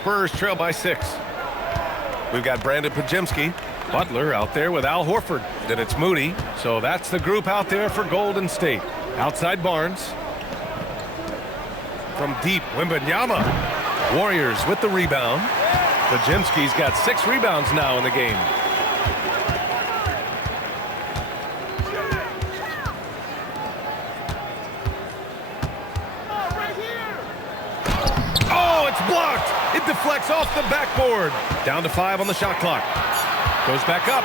Spurs trail by 6. We've got Brandon Pajemski. Butler out there with Al Horford. Then it's Moody. So that's the group out there for Golden State. Outside Barnes. From deep, Wembanyama. Warriors with the rebound. Pajemski's got 6 rebounds now in the game. Oh, it's blocked. It deflects off the backboard. Down to 5 on the shot clock. Goes back up,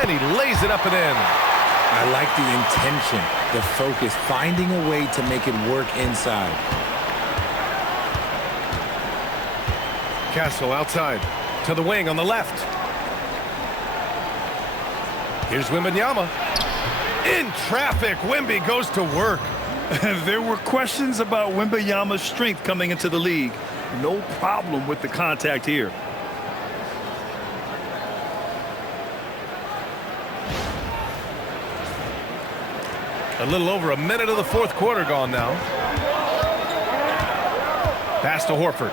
and he lays it up and in. I like the intention, the focus, finding a way to make it work inside. Castle outside to the wing on the left. Here's Wembanyama. In traffic, Wemby goes to work. There were questions about Wembanyama's strength coming into the league. No problem with the contact here. A little over a minute of the fourth quarter gone now. Pass to Horford.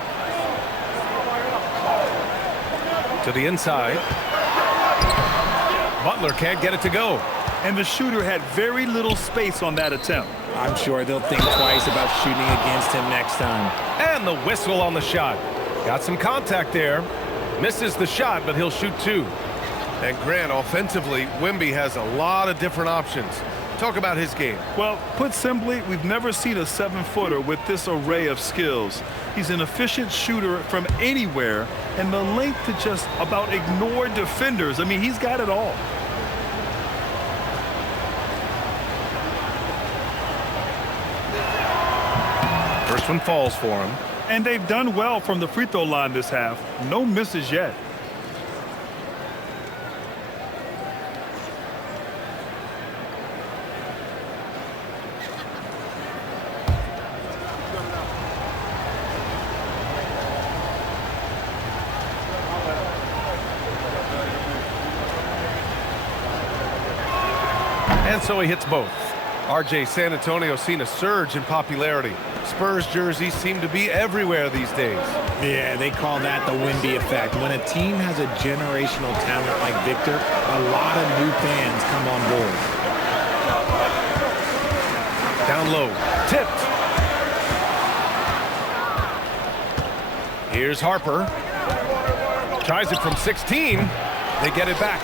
To the inside. Butler can't get it to go. And the shooter had very little space on that attempt. I'm sure they'll think twice about shooting against him next time. And the whistle on the shot. Got some contact there. Misses the shot, but he'll shoot 2. And Grant, offensively, Wemby has a lot of different options. Talk about his game. Well, put simply, we've never seen a 7-footer with this array of skills. He's an efficient shooter from anywhere, and the length to just about ignore defenders. I mean, he's got it all. First one falls for him. And they've done well from the free throw line this half. No misses yet. And so he hits both. RJ, San Antonio's seen a surge in popularity. Spurs jerseys seem to be everywhere these days. Yeah, they call that the Wemby effect. When a team has a generational talent like Victor, a lot of new fans come on board. Down low, tipped. Here's Harper. Tries it from 16. They get it back.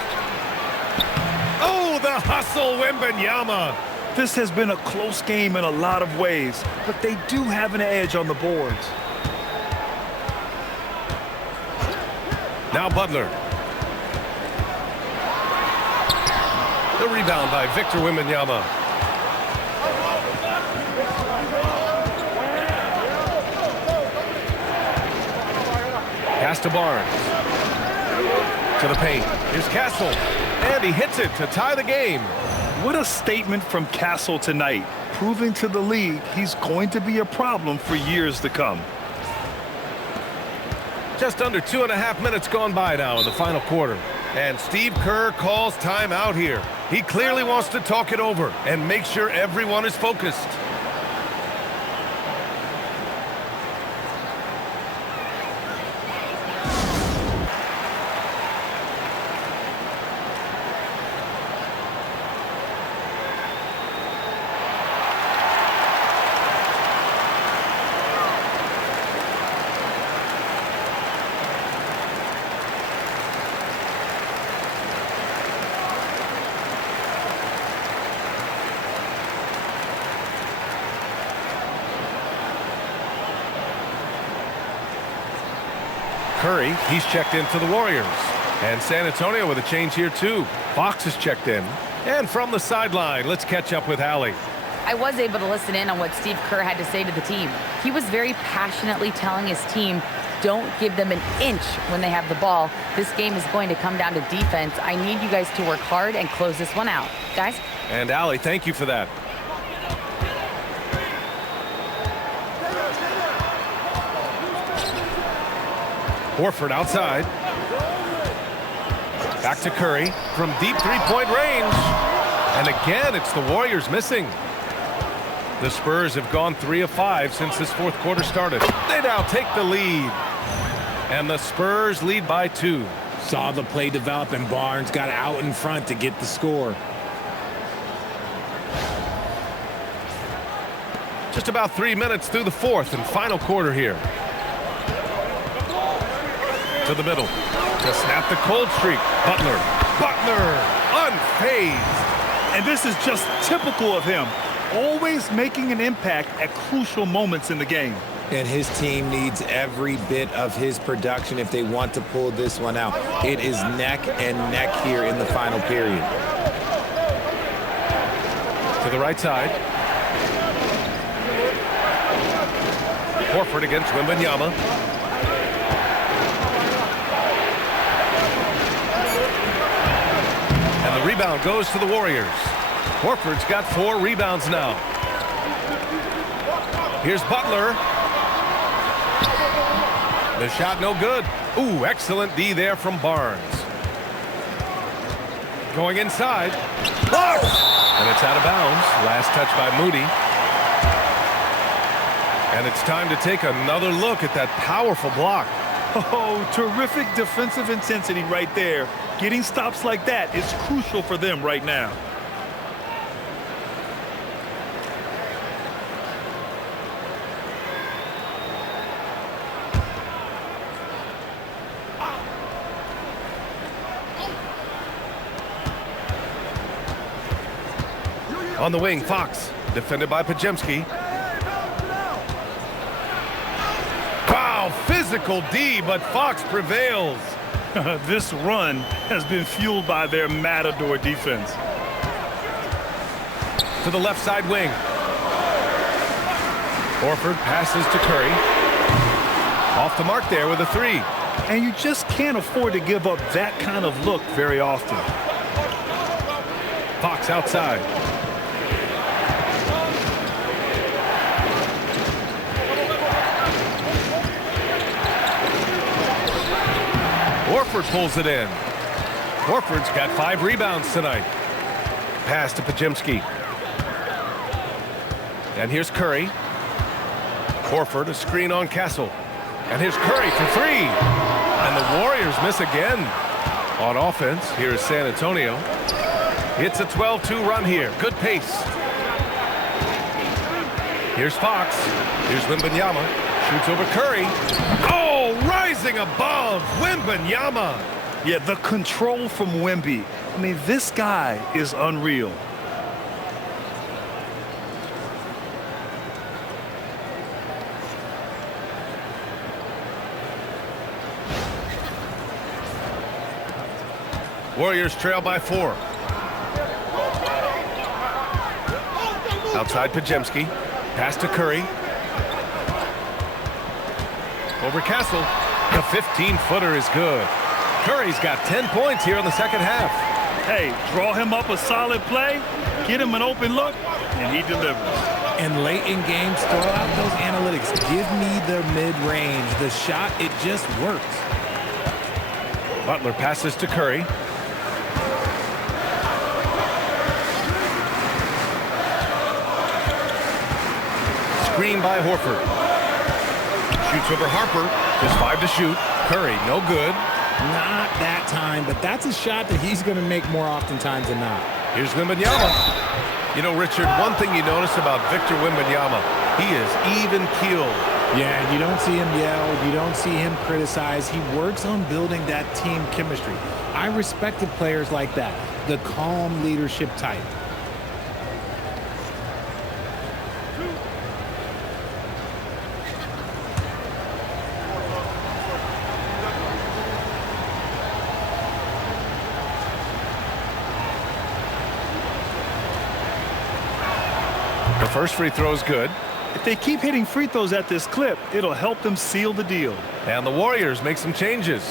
Oh, the hustle, Wembanyama. This has been a close game in a lot of ways, but they do have an edge on the boards. Now Butler. The rebound by Victor Wembanyama. Pass to Barnes. To the paint. Here's Castle. And he hits it to tie the game. What a statement from Castle tonight, proving to the league he's going to be a problem for years to come. Just under 2.5 minutes gone by now in the final quarter. And Steve Kerr calls timeout here. He clearly wants to talk it over and make sure everyone is focused. Curry, he's checked in for the Warriors. And San Antonio with a change here too. Fox is checked in. And from the sideline, let's catch up with Allie. I was able to listen in on what Steve Kerr had to say to the team. He was very passionately telling his team, don't give them an inch when they have the ball. This game is going to come down to defense. I need you guys to work hard and close this one out. Guys? And Allie, thank you for that. Horford outside. Back to Curry from deep three-point range. And again, it's the Warriors missing. The Spurs have gone 3 of 5 since this fourth quarter started. They now take the lead. And the Spurs lead by 2. Saw the play develop, and Barnes got out in front to get the score. Just about 3 minutes through the fourth and final quarter here. To the middle. To snap the cold streak. Butler. Butler. Unfazed. And this is just typical of him. Always making an impact at crucial moments in the game. And his team needs every bit of his production if they want to pull this one out. It is neck and neck here in the final period. To the right side. Horford against Wembanyama. And the rebound goes to the Warriors. Horford's got 4 rebounds now. Here's Butler. The shot no good. Ooh, excellent D there from Barnes. Going inside. And it's out of bounds. Last touch by Moody. And it's time to take another look at that powerful block. Oh, terrific defensive intensity right there. Getting stops like that is crucial for them right now. On the wing, Fox, defended by Podziemski. Wow, physical D, but Fox prevails. This run has been fueled by their matador defense. To the left side wing. Horford passes to Curry. Off the mark there with a 3. And you just can't afford to give up that kind of look very often. Fox outside. Horford pulls it in. Horford's got 5 rebounds tonight. Pass to Podziemski. And here's Curry. Horford, a screen on Castle. And here's Curry for 3. And the Warriors miss again. On offense, here's San Antonio. It's a 12-2 run here. Good pace. Here's Fox. Here's Wembanyama. Shoots over Curry. Oh, rising above Wembanyama. Yeah, the control from Wemby. I mean, this guy is unreal. Warriors trail by 4. Outside Podziemski. Pass to Curry. Over Castle. The 15-footer is good. Curry's got 10 points here in the second half. Hey, draw him up a solid play, get him an open look, and he delivers. And late in games, throw out those analytics. Give me the mid-range. The shot, it just works. Butler passes to Curry. Screen by Horford. Shoots over Harper. Just 5 to shoot. Curry, no good. Not that time, but that's a shot that he's going to make more oftentimes than not. Here's Wembanyama. You know, Richard, one thing you notice about Victor Wembanyama, he is even-keeled. Yeah, you don't see him yell. You don't see him criticize. He works on building that team chemistry. I respected players like that, the calm leadership type. The first free throw is good. If they keep hitting free throws at this clip, it'll help them seal the deal. And the Warriors make some changes.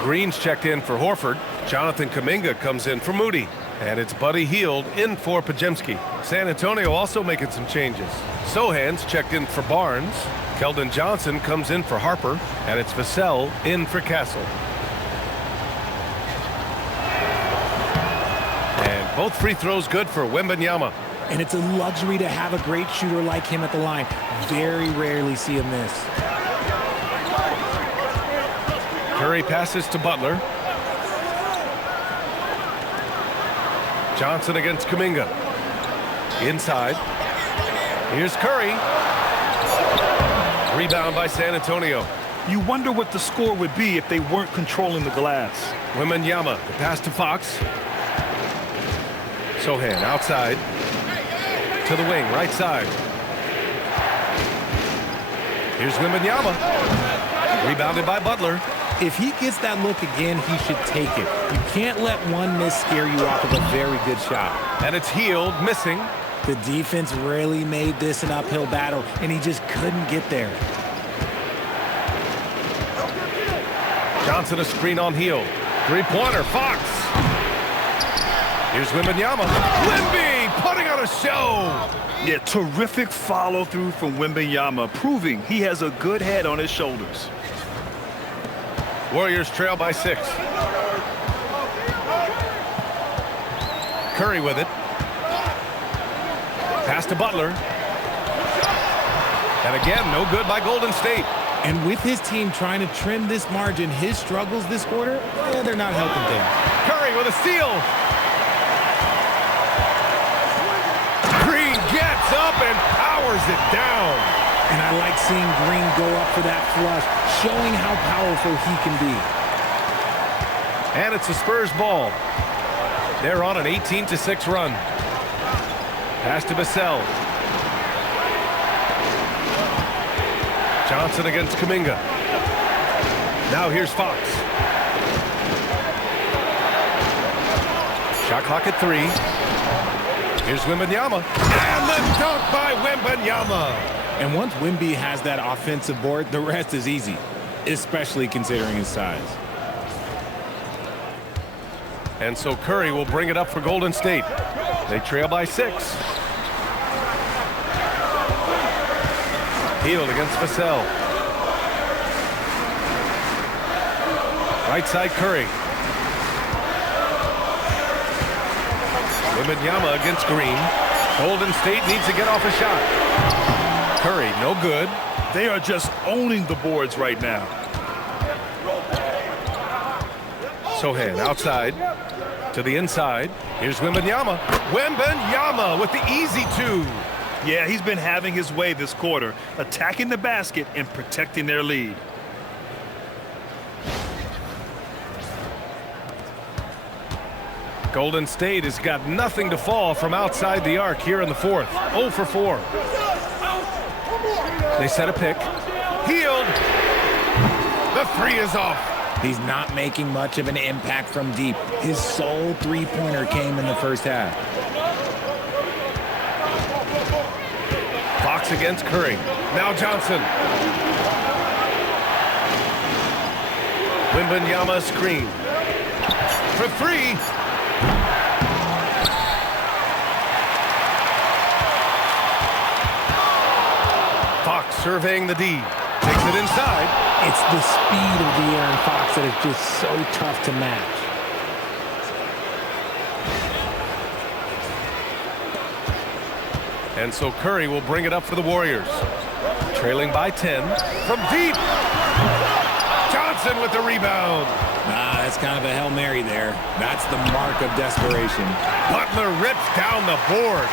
Green's checked in for Horford. Jonathan Kuminga comes in for Moody. And it's Buddy Hield in for Podziemski. San Antonio also making some changes. Sohan's checked in for Barnes. Keldon Johnson comes in for Harper. And it's Vassell in for Castle. And both free throws good for Wembanyama. And it's a luxury to have a great shooter like him at the line. Very rarely see him miss. Curry passes to Butler. Johnson against Kuminga. Inside. Here's Curry. Rebound by San Antonio. You wonder what the score would be if they weren't controlling the glass. Wembanyama, the pass to Fox. Sohan outside. To the wing, right side. Here's Wembanyama. Rebounded by Butler. If he gets that look again, he should take it. You can't let one miss scare you off of a very good shot. And it's Hield, missing. The defense really made this an uphill battle, and he just couldn't get there. Johnson a screen on Hield. Three-pointer, Fox. Here's Wembanyama. Wemby putting on a show. Yeah, terrific follow-through from Wembanyama, proving he has a good head on his shoulders. Warriors trail by 6. Curry with it. Pass to Butler. And again, no good by Golden State. And with his team trying to trim this margin, his struggles this quarter, they're not helping things. Curry with a steal. Green gets up and powers it down. And I like seeing Green go up for that flush, showing how powerful he can be. And it's a Spurs ball. They're on an 18-6 run. Pass to Vassell. Johnson against Kuminga. Now here's Fox. Shot clock at 3. Here's Wembanyama. And the dunk by Wembanyama. And once Wemby has that offensive board, the rest is easy, especially considering his size. And so Curry will bring it up for Golden State. They trail by 6. Hield against Vassell. Right side Curry. Wembanyama against Green. Golden State needs to get off a shot. Curry, no good. They are just owning the boards right now. Sohan outside to the inside. Here's Wembanyama. Wembanyama with the easy 2. Yeah, he's been having his way this quarter, attacking the basket and protecting their lead. Golden State has got nothing to fall from outside the arc here in the 4th. 0 for 4. They set a pick. Hield. The 3 is off. He's not making much of an impact from deep. His sole three-pointer came in the first half. Fox against Curry. Now Johnson. Wembanyama screen. For 3. Fox surveying the D. Takes it inside. It's the speed of De'Aaron Fox that is just so tough to match. And so Curry will bring it up for the Warriors. Trailing by 10. From deep. Johnson with the rebound. That's kind of a Hail Mary there. That's the mark of desperation. Butler rips down the board.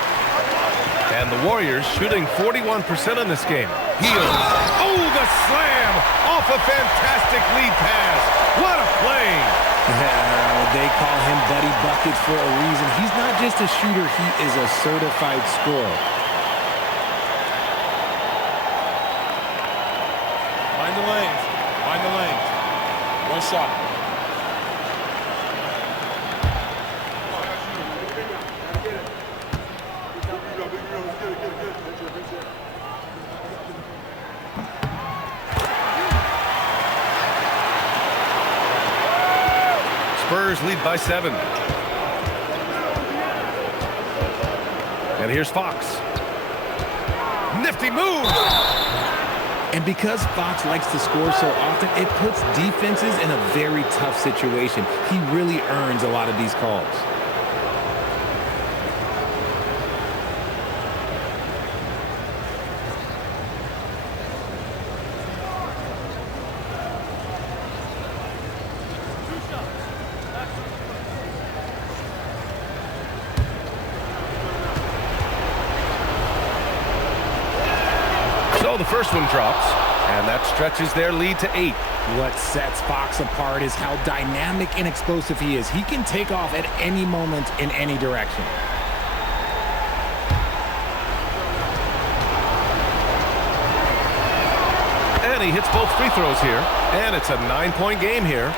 And the Warriors shooting 41% in this game. Hield. Oh, the slam off a fantastic lead pass. What a play. They call him Buddy Buckets for a reason. He's not just a shooter, he is a certified scorer. Mind the lanes. Mind the lanes. One shot. Spurs lead by 7. And here's Fox. Nifty move. And because Fox likes to score so often, it puts defenses in a very tough situation. He really earns a lot of these calls. So the first one drops, and that stretches their lead to 8. What sets Fox apart is how dynamic and explosive he is. He can take off at any moment in any direction. And he hits both free throws here, and it's a 9-point game here.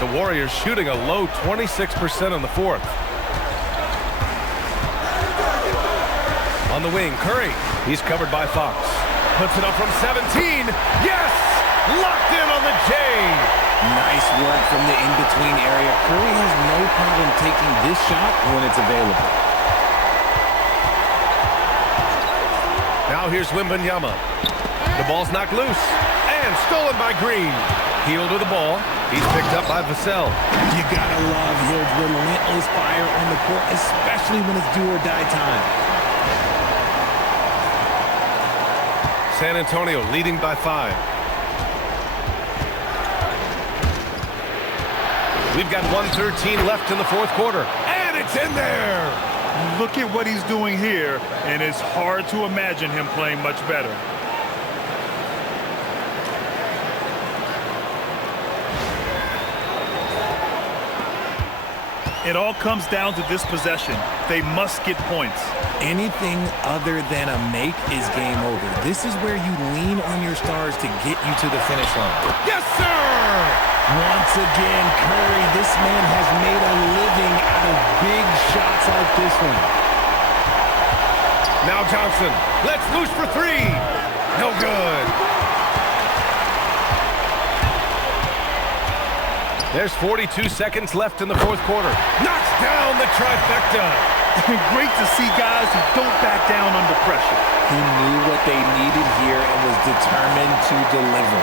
The Warriors shooting a low 26% on the fourth. On the wing, Curry. He's covered by Fox. Puts it up from 17. Yes! Locked in on the J. Nice work from the in-between area. Curry has no problem taking this shot when it's available. Now here's Wembanyama. The ball's knocked loose and stolen by Green. Heel to the ball. He's picked up by Vassell. You gotta love Hill's relentless fire on the court, especially when it's do or die time. San Antonio leading by 5. We've got 1:13 left in the fourth quarter, and it's in there. Look at what he's doing here, and it's hard to imagine him playing much better. It all comes down to this possession. They must get points. Anything other than a make is game over. This is where you lean on your stars to get you to the finish line. Yes, sir! Once again, Curry, this man has made a living out of big shots like this one. Now Johnson, let's loose for 3. No good. There's 42 seconds left in the fourth quarter. Knocks down the trifecta. Great to see guys who don't back down under pressure. He knew what they needed here and was determined to deliver.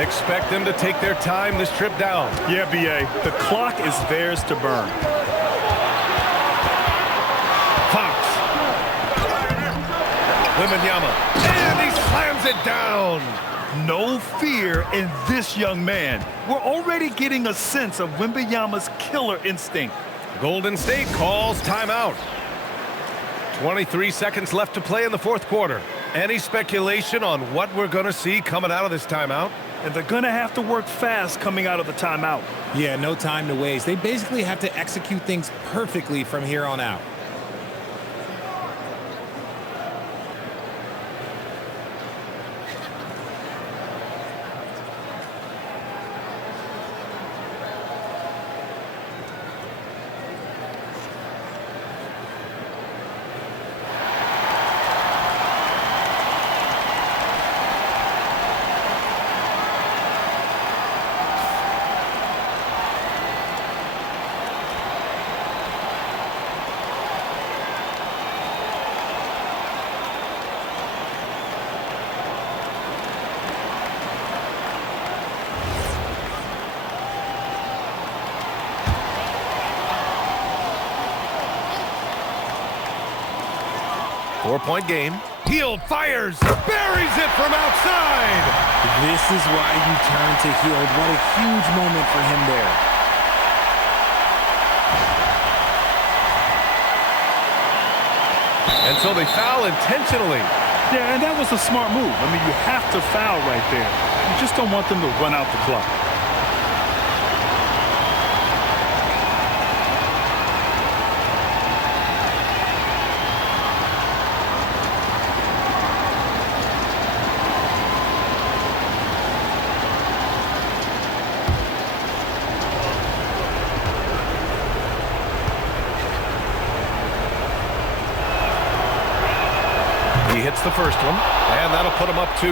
Expect them to take their time this trip down. Yeah, B.A., the clock is theirs to burn. Fox. Wembanyama. And he slams it down. No fear in this young man. We're already getting a sense of Wembanyama's killer instinct. Golden State calls timeout. 23 seconds left to play in the fourth quarter. Any speculation on what we're going to see coming out of this timeout? And they're going to have to work fast coming out of the timeout. Yeah, no time to waste. They basically have to execute things perfectly from here on out. Four-point game. Hield fires. Buries it from outside. This is why you turn to Hield. What a huge moment for him there. And so they foul intentionally. Yeah, and that was a smart move. I mean, you have to foul right there. You just don't want them to run out the clock. He hits the first one, and that'll put him up 2.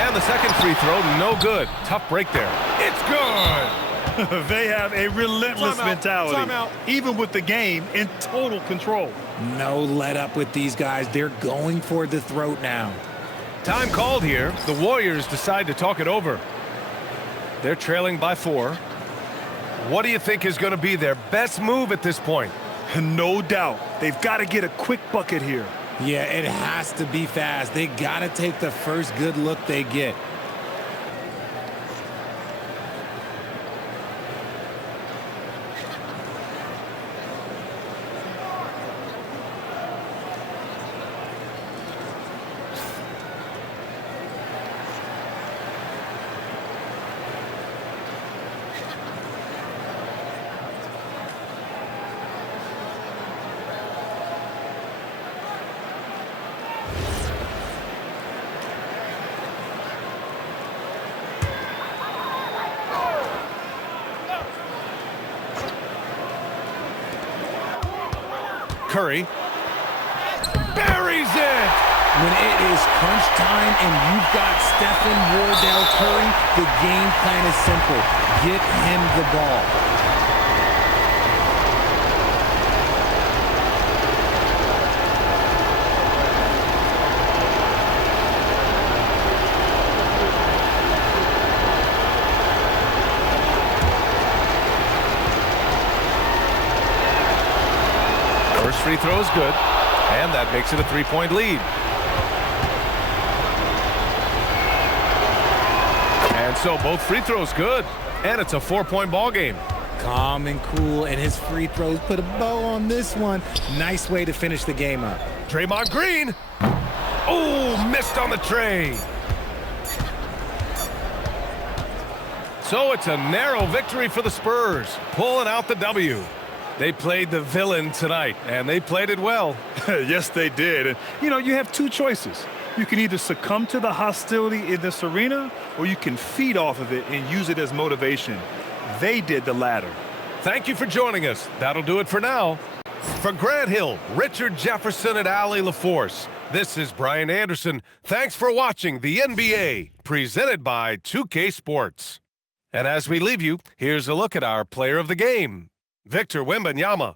And the second free throw, no good. Tough break there. It's good. They have a relentless mentality, even with the game in total control. No let up with these guys. They're going for the throat now. Time called here. The Warriors decide to talk it over. They're trailing by 4. What do you think is going to be their best move at this point? No doubt. They've got to get a quick bucket here. Yeah, it has to be fast. They got to take the first good look they get. Curry. Buries it! When it is crunch time and you've got Stephen Wardell Curry, the game plan is simple. Get him the ball. First free throw is good, and that makes it a 3-point lead. And so both free throws good, and it's a 4-point ball game. Calm and cool, and his free throws put a bow on this one. Nice way to finish the game up. Draymond Green. Oh, missed on the tray. So it's a narrow victory for the Spurs, pulling out the W. They played the villain tonight, and they played it well. Yes, they did. And, you have two choices. You can either succumb to the hostility in this arena, or you can feed off of it and use it as motivation. They did the latter. Thank you for joining us. That'll do it for now. For Grant Hill, Richard Jefferson, and Allie LaForce, this is Brian Anderson. Thanks for watching the NBA, presented by 2K Sports. And as we leave you, here's a look at our player of the game, Victor Wembanyama.